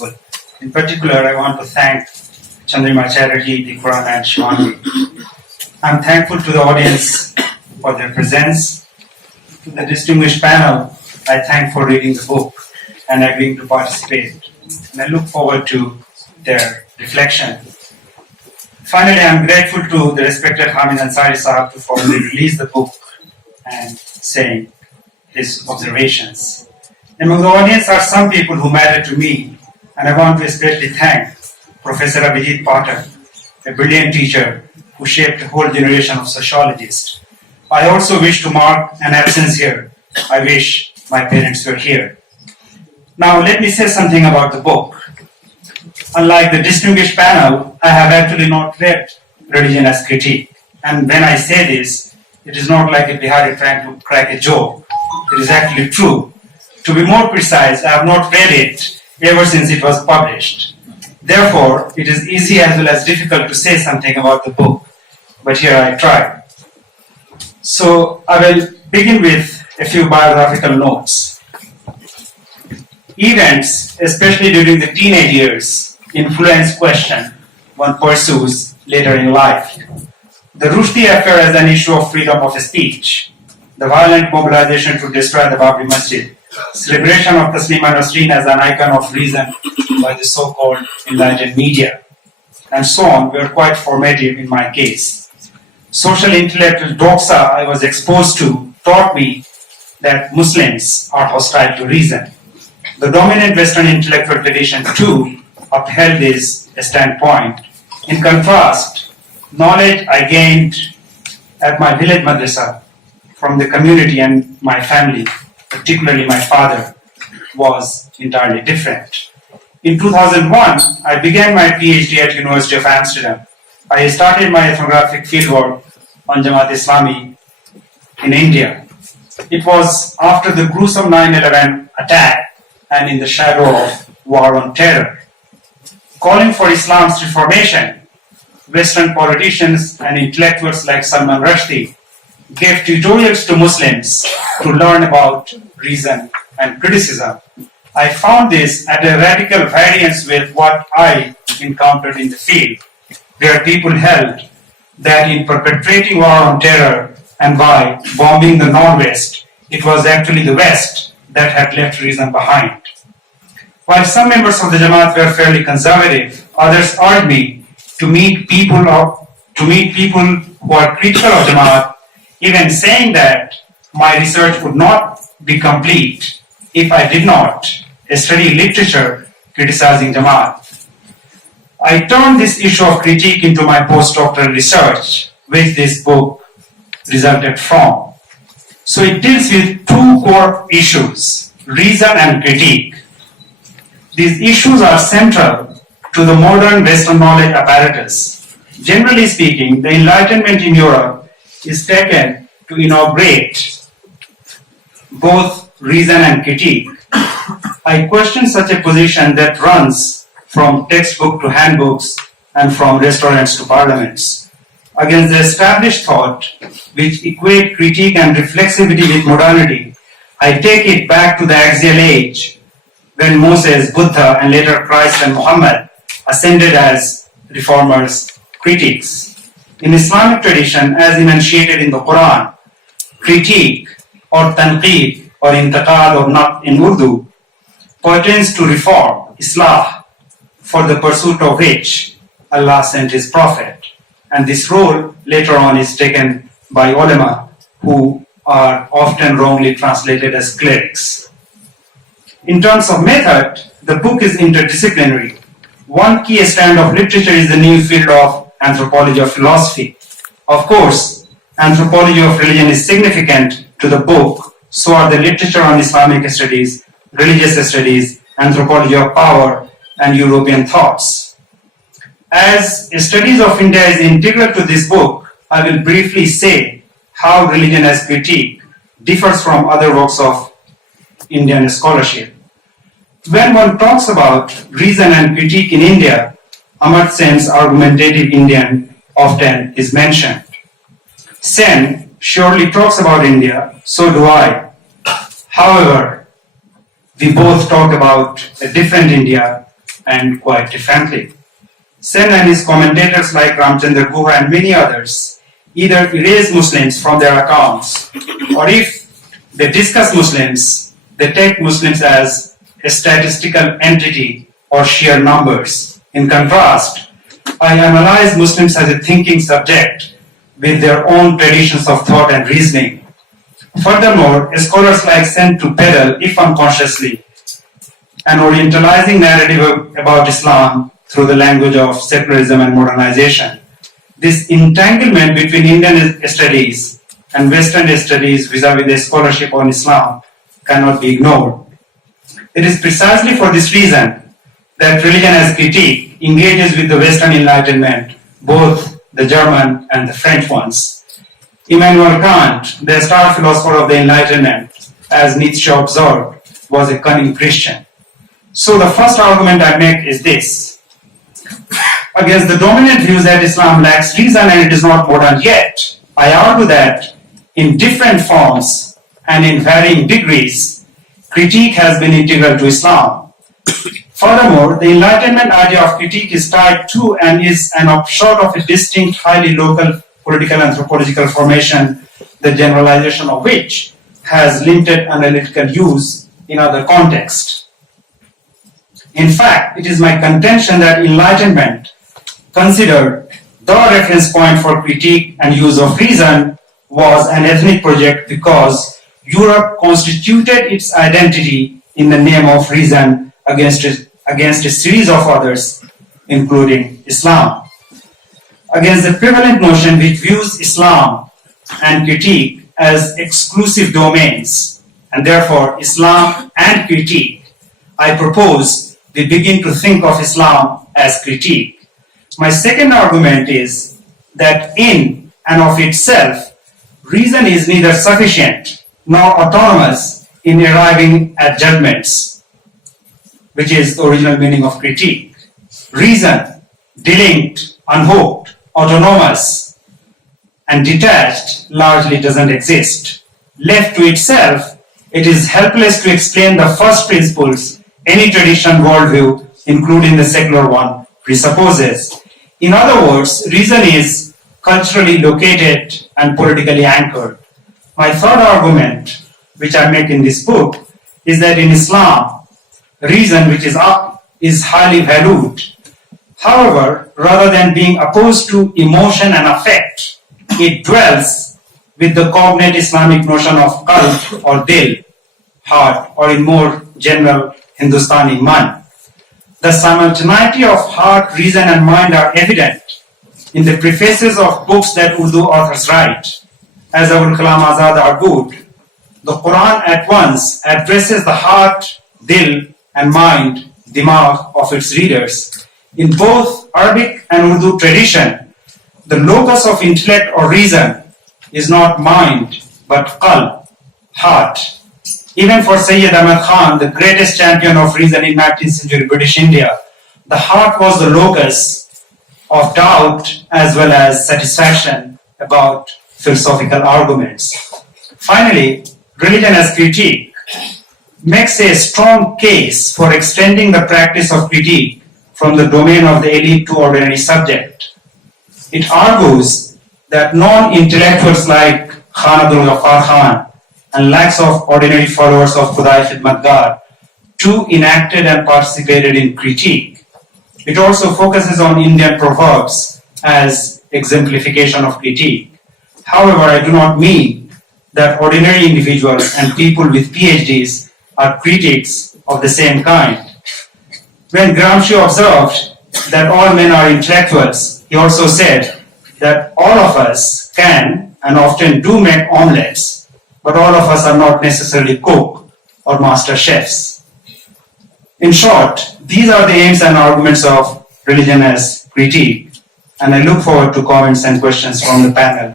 Well, in particular, I want to thank Chandrima Charity, the Quran and Shivani. I'm thankful to the audience for their presence. To the distinguished panel, I thank for reading the book and agreeing to participate. And I look forward to their reflection. Finally, I'm grateful to the respected Hamid Ansari Sahab to formally release the book and saying his observations. Among the audience are some people who matter to me, and I want to especially thank Professor Abhijit Pathak, a brilliant teacher who shaped a whole generation of sociologists. I also wish to mark an absence here. I wish my parents were here. Now let me say something about the book. Unlike the distinguished panel, I have actually not read Religion as Critique. And when I say this, it is not like a Bihari trying to crack a joke. It is actually true. To be more precise, I have not read it ever since it was published. Therefore, it is easy as well as difficult to say something about the book. But here I try. So I will begin with a few biographical notes. Events, especially during the teenage years, influence question one pursues later in life. The Rushdie affair as an issue of freedom of speech, the violent mobilization to destroy the Babri Masjid, celebration of Taslima Nasreen as an icon of reason by the so-called enlightened media, and so on were quite formative in my case. Social intellectual doxa I was exposed to taught me that Muslims are hostile to reason. The dominant Western intellectual tradition too upheld this standpoint. In contrast, knowledge I gained at my village madrasa from the community and my family, particularly my father, was entirely different. In 2001, I began my PhD at University of Amsterdam. I started my ethnographic fieldwork on Jamaat Islami in India. It was after the gruesome 9/11 attack and in the shadow of war on terror. Calling for Islam's reformation, Western politicians and intellectuals like Salman Rushdie gave tutorials to Muslims to learn about reason and criticism. I found this at a radical variance with what I encountered in the field, where people held that in perpetrating war on terror and by bombing the non-West, it was actually the West that had left reason behind. While some members of the Jamaat were fairly conservative, others urged me to meet people who are critical of Jamaat, even saying that my research would not be complete if I did not study literature criticizing Jamaat. I turned this issue of critique into my postdoctoral research, which this book resulted from. So it deals with two core issues, reason and critique. These issues are central to the modern Western knowledge apparatus. Generally speaking, the Enlightenment in Europe is taken to inaugurate both reason and critique. I question such a position that runs from textbook to handbooks and from restaurants to parliaments. Against the established thought, which equate critique and reflexivity with modernity, I take it back to the axial age, when Moses, Buddha, and later Christ and Muhammad ascended as reformers, critics. In Islamic tradition, as enunciated in the Quran, critique or tanqeed or intaqad or naqd in Urdu pertains to reform, islah, for the pursuit of which Allah sent His Prophet. And this role later on is taken by ulama, who are often wrongly translated as clerics. In terms of method, the book is interdisciplinary. One key strand of literature is the new field of anthropology of philosophy. Of course, anthropology of religion is significant to the book, so are the literature on Islamic studies, religious studies, anthropology of power, and European thoughts. As studies of India is integral to this book, I will briefly say how religion as critique differs from other works of Indian scholarship. When one talks about reason and critique in India, Amartya Sen's argumentative Indian often is mentioned. Sen surely talks about India, so do I. However, we both talk about a different India and quite differently. Sen and his commentators like Ramchandra Guha and many others either erase Muslims from their accounts, or if they discuss Muslims, they take Muslims as a statistical entity or sheer numbers. In contrast, I analyze Muslims as a thinking subject with their own traditions of thought and reasoning. Furthermore, scholars like Sen to peddle, if unconsciously, an orientalizing narrative about Islam through the language of secularism and modernization. This entanglement between Indian studies and Western studies vis-à-vis the scholarship on Islam cannot be ignored. It is precisely for this reason that religion as critique engages with the Western Enlightenment, both the German and the French ones. Immanuel Kant, the star philosopher of the Enlightenment, as Nietzsche observed, was a cunning Christian. So the first argument I make is this. Against the dominant views that Islam lacks reason and it is not modern yet, I argue that in different forms and in varying degrees, critique has been integral to Islam. Furthermore, the Enlightenment idea of critique is tied to and is an upshot of a distinct, highly local political anthropological formation, the generalization of which has limited analytical use in other contexts. In fact, it is my contention that Enlightenment considered the reference point for critique and use of reason was an ethnic project because Europe constituted its identity in the name of reason against a series of others, including Islam. Against the prevalent notion which views Islam and critique as exclusive domains, and therefore Islam and critique, I propose we begin to think of Islam as critique. My second argument is that in and of itself, reason is neither sufficient nor autonomous in arriving at judgments, which is the original meaning of critique. Reason, delinked, unhooked, autonomous, and detached largely doesn't exist. Left to itself, it is helpless to explain the first principles any tradition worldview, including the secular one, presupposes. In other words, reason is culturally located and politically anchored. My third argument, which I make in this book, is that in Islam, reason, which is up, is highly valued. However, rather than being opposed to emotion and affect, it dwells with the cognate Islamic notion of qalb or dil, heart, or in more general Hindustani man. The simultaneity of heart, reason, and mind are evident in the prefaces of books that Urdu authors write. As Abul Kalam Azad argued, the Quran at once addresses the heart, dil, and mind, dimagh, of its readers. In both Arabic and Urdu tradition, the locus of intellect or reason is not mind, but qalb, heart. Even for Sayyid Ahmad Khan, the greatest champion of reason in 19th century British India, the heart was the locus of doubt as well as satisfaction about philosophical arguments. Finally, religion as critique makes a strong case for extending the practice of critique from the domain of the elite to ordinary subject. It argues that non-intellectuals like Khan Abdul Ghaffar Khan and lakhs of ordinary followers of Khudai Khidmatgar too enacted and participated in critique. It also focuses on Indian proverbs as exemplification of critique. However, I do not mean that ordinary individuals and people with PhDs are critics of the same kind. When Gramsci observed that all men are intellectuals, he also said that all of us can and often do make omelets, but all of us are not necessarily cook or master chefs. In short, these are the aims and arguments of religion as critique, and I look forward to comments and questions from the panel.